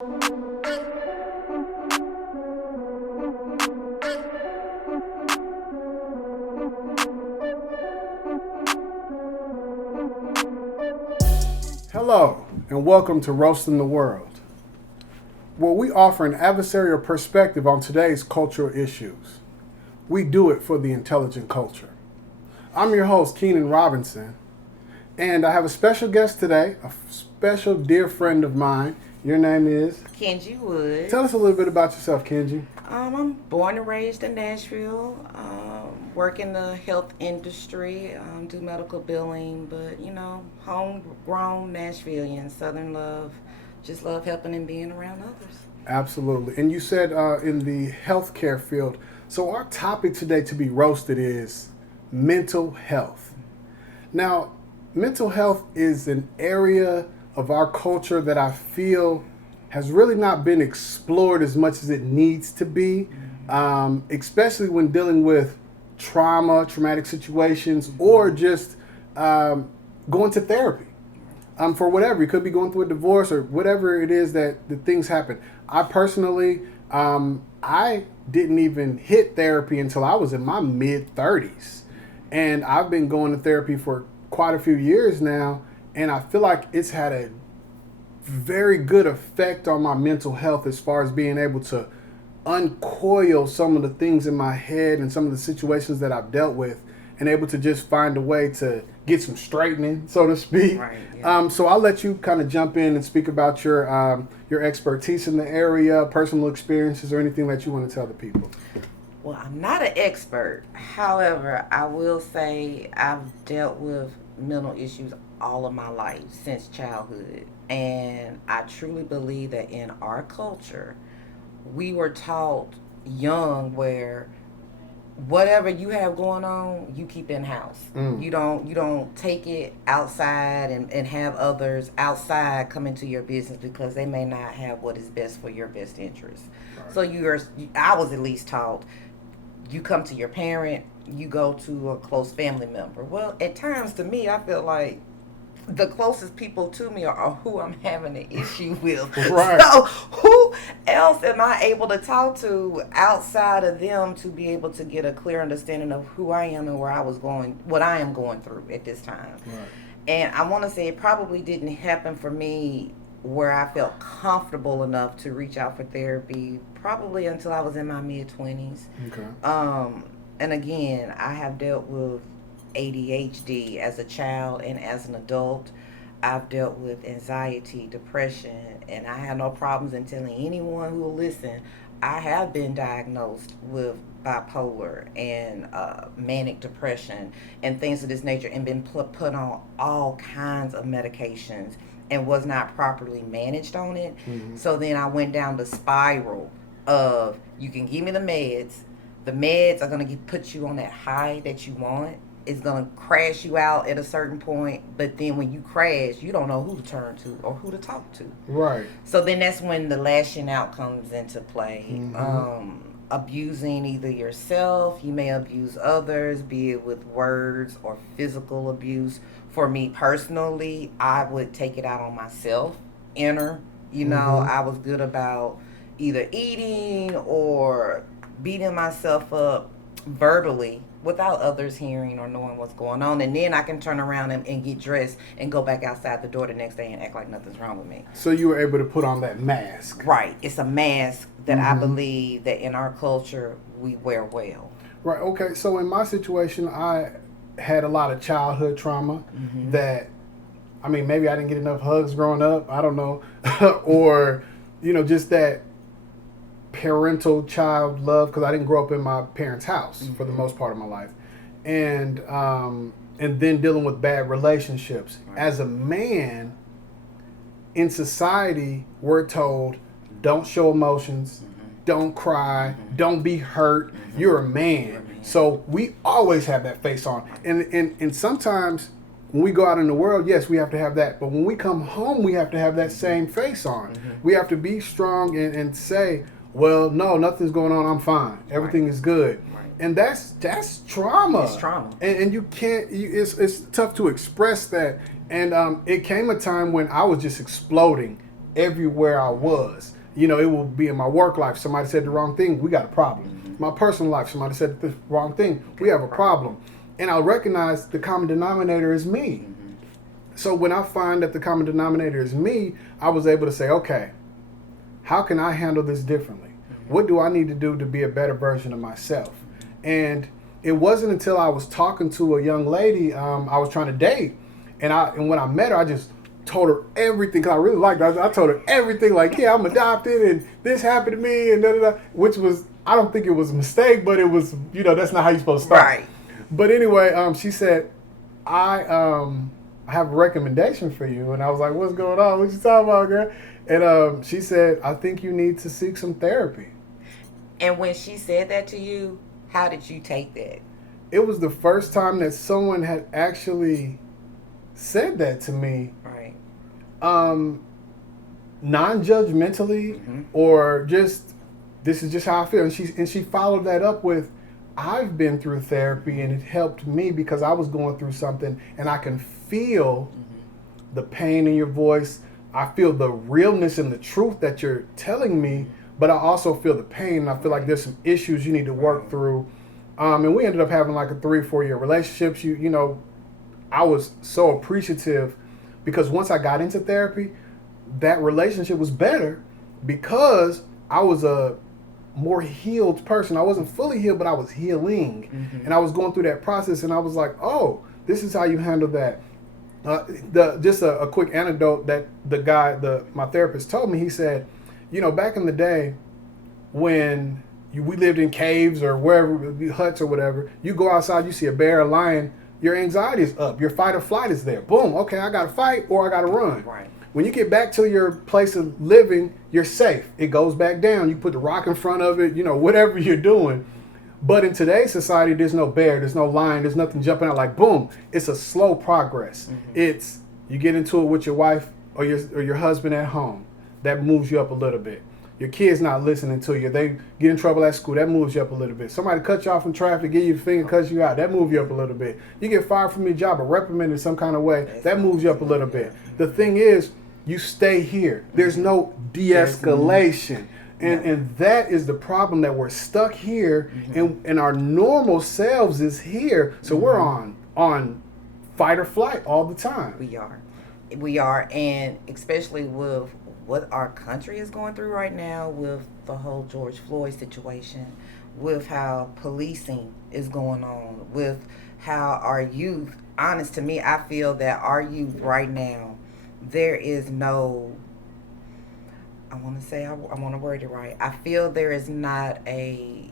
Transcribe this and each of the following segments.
Hello, and welcome to Roasting the World, where we offer an adversarial perspective on today's cultural issues. We do it for the intelligent culture. I'm your host, Keenan Robinson, and I have a special guest today, a special dear friend of mine. Your name is? Kenji Wood. Tell us a little bit about yourself, Kenji. I'm born and raised in Nashville. Work in the health industry, do medical billing, but homegrown Nashvilleian, Southern love, just love helping and being around others. Absolutely. And you said in the healthcare field. So our topic today to be roasted is mental health. Now, mental health is an area of our culture that I feel has really not been explored as much as it needs to be, especially when dealing with traumatic situations, or just going to therapy for whatever. You could be going through a divorce or whatever it is that the things happen. I personally, I didn't even hit therapy until I was in my mid-30s. And I've been going to therapy for quite a few years now, and I feel like it's had a very good effect on my mental health as far as being able to uncoil some of the things in my head and some of the situations that I've dealt with, and able to just find a way to get some straightening, so to speak. Right, yeah. So I'll let you kind of jump in and speak about your expertise in the area, personal experiences, or anything that you want to tell the people. Well, I'm not an expert. However, I will say I've dealt with mental issues all of my life since childhood. And I truly believe that in our culture, we were taught young where whatever you have going on, you keep in house. You don't take it outside and have others outside come into your business, because they may not have what is best for your best interest. Right. So I was at least taught, you come to your parent, you go to a close family member. Well, at times to me, I feel like the closest people to me are who I'm having an issue with. Right. So who else am I able to talk to outside of them to be able to get a clear understanding of who I am and what I am going through at this time? Right. And I want to say it probably didn't happen for me where I felt comfortable enough to reach out for therapy probably until I was in my mid-20s. Okay. And again, I have dealt with ADHD as a child and as an adult. I've dealt with anxiety, depression, and I have no problems in telling anyone who will listen. I have been diagnosed with bipolar and manic depression and things of this nature, and been put on all kinds of medications and was not properly managed on it. Mm-hmm. So then I went down the spiral of, you can give me the meds. The meds are going to put you on that high that you want. It's going to crash you out at a certain point, but then when you crash, you don't know who to turn to or who to talk to. Right. So then that's when the lashing out comes into play. Mm-hmm. Abusing either yourself, you may abuse others, be it with words or physical abuse. For me personally, I would take it out on myself, I was good about either eating or beating myself up verbally without others hearing or knowing what's going on, and then I can turn around and get dressed and go back outside the door the next day and act like nothing's wrong with me. So you were able to put on that mask. Right. It's a mask that I believe that in our culture we wear well. Right. Okay. So in my situation, I had a lot of childhood trauma that, I mean, maybe I didn't get enough hugs growing up. I don't know. Or, just that parental child love, because I didn't grow up in my parents' house for the most part of my life, and then dealing with bad relationships. Right. As a man in society, we're told, don't show emotions, don't cry, don't be hurt. You're a man. So we always have that face on, and sometimes when we go out in the world, yes, we have to have that. But when we come home, we have to have that same face on. We have to be strong and say, well, no, nothing's going on. I'm fine. Everything is good. Right. And that's trauma. It's trauma. And you can't, it's tough to express that. And it came a time when I was just exploding everywhere I was. You know, it will be in my work life. Somebody said the wrong thing, we got a problem. My personal life, somebody said the wrong thing, we have a problem. And I recognize the common denominator is me. So when I find that the common denominator is me, I was able to say, okay, how can I handle this differently? What do I need to do to be a better version of myself? And it wasn't until I was talking to a young lady I was trying to date, and when I met her, I just told her everything, because I really liked her. I told her everything, like, yeah, I'm adopted, and this happened to me, and da-da-da, which was, I don't think it was a mistake, but it was, you know, that's not how you're supposed to start. Right. But anyway, she said, I have a recommendation for you. And I was like, what's going on? What you talking about, girl? And she said, I think you need to seek some therapy. And when she said that to you, how did you take that? It was the first time that someone had actually said that to me. Right. Non-judgmentally, or just, this is just how I feel. And she followed that up with, I've been through therapy and it helped me because I was going through something, and I can feel the pain in your voice. I feel the realness and the truth that you're telling me, but I also feel the pain, and I feel like there's some issues you need to work through. And we ended up having like a 3-4 year relationship. You know, I was so appreciative because once I got into therapy, that relationship was better because I was a more healed person. I wasn't fully healed, but I was healing. And I was going through that process, and I was like, oh, this is how you handle that. Just a quick anecdote that my therapist told me. He said, you know, back in the day when we lived in caves or wherever, huts or whatever, you go outside, you see a bear, a lion, your anxiety is up. Your fight or flight is there. Boom. Okay, I got to fight or I got to run. Right. When you get back to your place of living, you're safe. It goes back down. You put the rock in front of it, you know, whatever you're doing. But in today's society, there's no bear, there's no lion, there's nothing jumping out like boom. It's a slow progress. It's, you get into it with your wife or your husband at home. That moves you up a little bit. Your kids not listening to you. They get in trouble at school. That moves you up a little bit. Somebody cuts you off in traffic, give you the finger, cuts you out. That moves you up a little bit. You get fired from your job or reprimanded some kind of way. That moves you up a little bit. The thing is, you stay here. There's no de-escalation. And that is the problem, that we're stuck here, and our normal selves is here. So we're on fight or flight all the time. We are, and especially with what our country is going through right now, with the whole George Floyd situation, with how policing is going on, with how our youth, honest to me, I feel that our youth right now, there is no, I want to word it right. I feel there is not a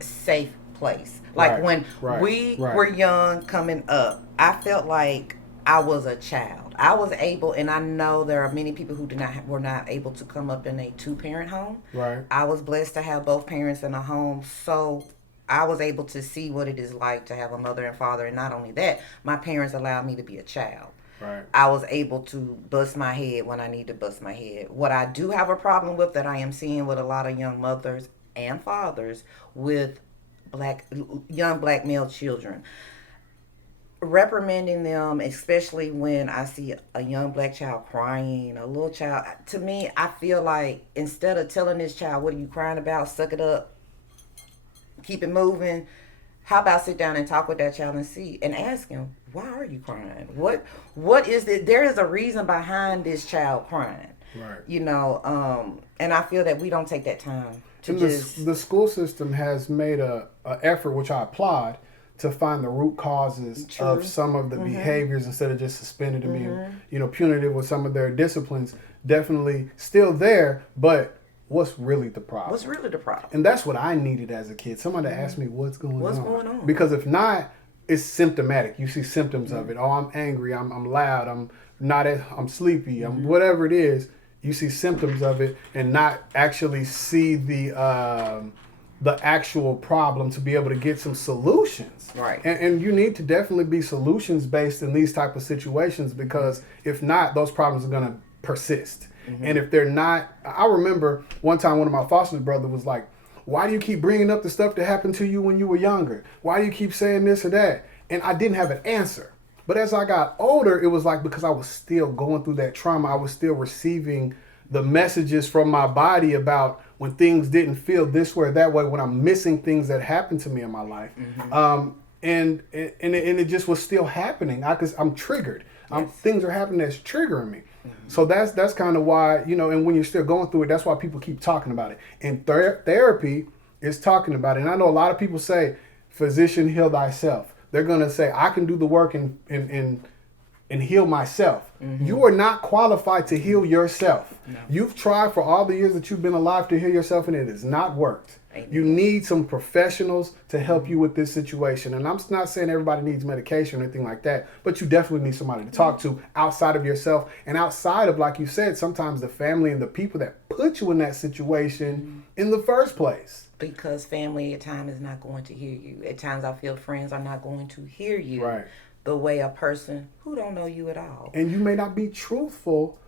safe place. Like when we were young coming up, I felt like I was a child. I was able, and I know there are many people who were not able to come up in a 2-parent home. Right. I was blessed to have both parents in a home, so I was able to see what it is like to have a mother and father. And not only that, my parents allowed me to be a child. Right. I was able to bust my head when I need to bust my head. What I do have a problem with, that I am seeing with a lot of young mothers and fathers with young black male children, reprimanding them, especially when I see a young black child crying, a little child. To me, I feel like instead of telling this child, what are you crying about? Suck it up. Keep it moving. How about sit down and talk with that child and ask him, why are you crying? What is it? There is a reason behind this child crying. Right. You know, and I feel that we don't take that time to the school system has made a effort, which I applaud, to find the root causes of some of the behaviors instead of just suspending them being, you know, punitive with some of their disciplines. Definitely still there, but what's really the problem? What's really the problem? And that's what I needed as a kid. Somebody to ask me what's going on. Because if not, it's symptomatic. You see symptoms of it. Oh, I'm angry. I'm loud. I'm sleepy. I'm whatever it is. You see symptoms of it and not actually see the actual problem to be able to get some solutions. Right. And you need to definitely be solutions based in these type of situations, because if not, those problems are going to persist. And if they're not, I remember one time one of my foster brother was like, why do you keep bringing up the stuff that happened to you when you were younger? Why do you keep saying this or that? And I didn't have an answer. But as I got older, it was like, because I was still going through that trauma, I was still receiving the messages from my body about when things didn't feel this way or that way, when I'm missing things that happened to me in my life. And it just was still happening. I'm triggered. Things are happening that's triggering me. So that's kind of why, and when you're still going through it, that's why people keep talking about it. And therapy is talking about it. And I know a lot of people say, physician, heal thyself. They're going to say, I can do the work and heal myself. You are not qualified to heal yourself. No. You've tried for all the years that you've been alive to heal yourself, and it has not worked. Amen. You need some professionals to help you with this situation. And I'm not saying everybody needs medication or anything like that, but you definitely need somebody to talk to outside of yourself and outside of, like you said, sometimes the family and the people that put you in that situation in the first place. Because family at times is not going to hear you. At times I feel friends are not going to hear you. Right. The way a person who don't know you at all. And you may not be truthful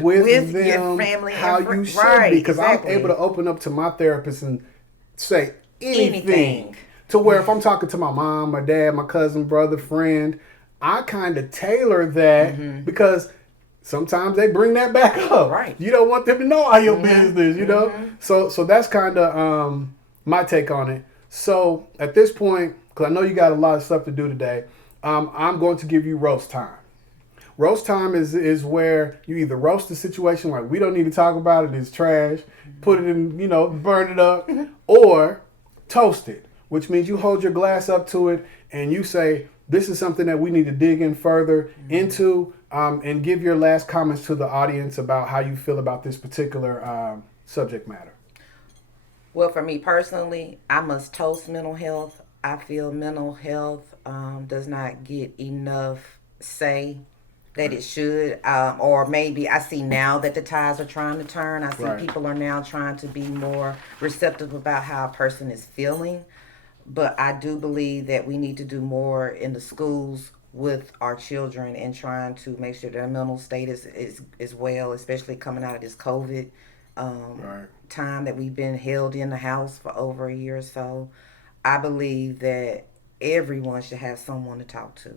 with them, your family how and you should right, be. Because exactly. I'm able to open up to my therapist and say anything. To where if I'm talking to my mom, my dad, my cousin, brother, friend, I kind of tailor that because sometimes they bring that back up. Right. You don't want them to know all your business, you know? So that's kind of my take on it. So at this point, because I know you got a lot of stuff to do today, I'm going to give you roast time. Roast time is where you either roast the situation like we don't need to talk about it, it's trash, put it in, burn it up, or toast it, which means you hold your glass up to it and you say, this is something that we need to dig in further into, and give your last comments to the audience about how you feel about this particular subject matter. Well, for me personally, I must toast mental health. I feel mental health does not get enough say that it should, or maybe I see now that the tides are trying to turn. I see people are now trying to be more receptive about how a person is feeling. But I do believe that we need to do more in the schools with our children and trying to make sure their mental state is well, especially coming out of this COVID time that we've been held in the house for over a year or so. I believe that everyone should have someone to talk to.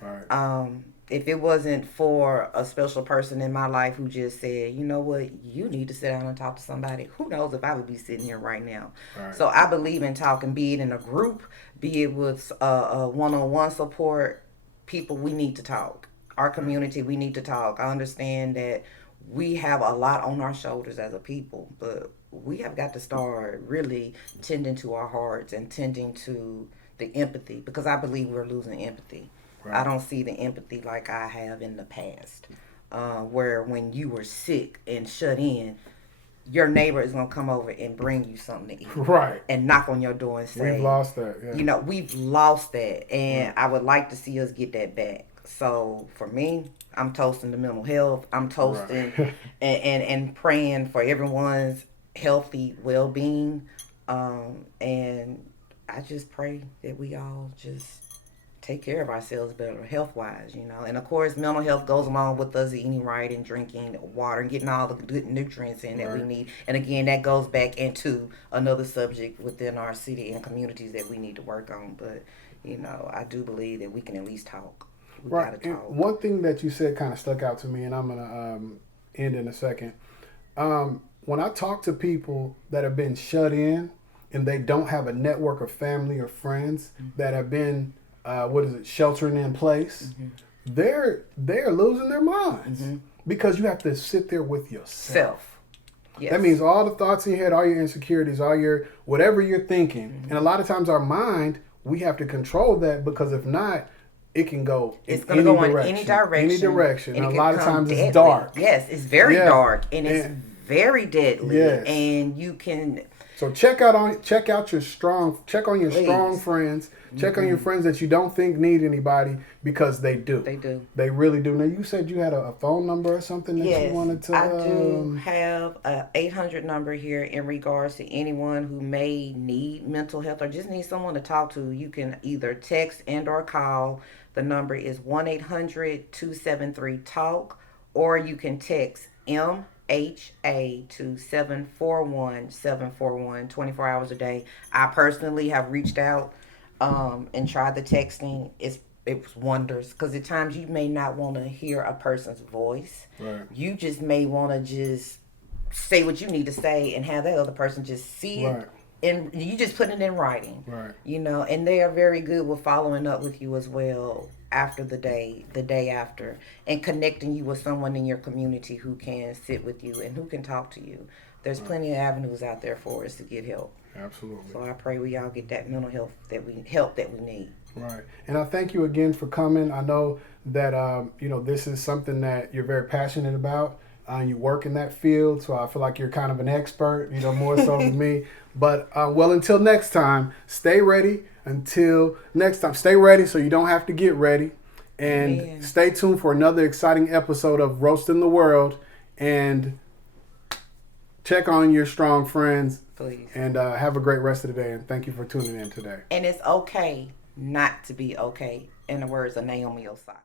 Right. If it wasn't for a special person in my life who just said, you know what, you need to sit down and talk to somebody, who knows if I would be sitting here right now. Right. So I believe in talking, be it in a group, be it with one-on-one support. People, we need to talk. Our community, we need to talk. I understand that we have a lot on our shoulders as a people, but we have got to start really tending to our hearts and tending to the empathy, because I believe we're losing empathy. Right. I don't see the empathy like I have in the past, where when you were sick and shut in, your neighbor is going to come over and bring you something to eat. Right. And knock on your door and say, we've lost that. Yeah. We've lost that. And I would like to see us get that back. So for me, I'm toasting the mental health. I'm toasting and praying for everyone's healthy well-being. And I just pray that we all just take care of ourselves better health-wise, And of course, mental health goes along with us eating right and drinking water and getting all the good nutrients in that we need. And again, that goes back into another subject within our city and communities that we need to work on. But, I do believe that we can at least talk. We gotta talk. One thing that you said kind of stuck out to me, and I'm going to end in a second. When I talk to people that have been shut in and they don't have a network of family or friends that have been sheltering in place, they're losing their minds because you have to sit there with yourself. Yes. That means all the thoughts in your head, all your insecurities, all your whatever you're thinking, and a lot of times our mind, we have to control that, because if not, it can go in any direction. Any direction. And a lot of times deadly. it's dark. Yes, it's very dark, and it's very deadly. Yes. And you can. So check on your strong friends. Check on your friends that you don't think need anybody, because they do. They do. They really do. Now, you said you had a phone number or something that you wanted to. I do have a 800 number here in regards to anyone who may need mental health or just need someone to talk to. You can either text and or call. The number is 1-800-273-TALK, or you can text MHA to 741-741 24 hours a day. I personally have reached out and tried the texting. It was wonders, because at times you may not want to hear a person's voice. Right. You just may want to just say what you need to say and have that other person just see it. Right. And you just put it in writing. Right. And they are very good with following up with you as well after the day after, and connecting you with someone in your community who can sit with you and who can talk to you. There's plenty of avenues out there for us to get help. Absolutely. So I pray we all get that mental health that we need. Right. And I thank you again for coming. I know that, this is something that you're very passionate about. You work in that field, so I feel like you're kind of an expert, more so than me. But, until next time, stay ready. Until next time, stay ready so you don't have to get ready. And stay tuned for another exciting episode of Roasting the World. And check on your strong friends. Please. And have a great rest of the day. And thank you for tuning in today. And it's okay not to be okay, in the words of Naomi Osaka.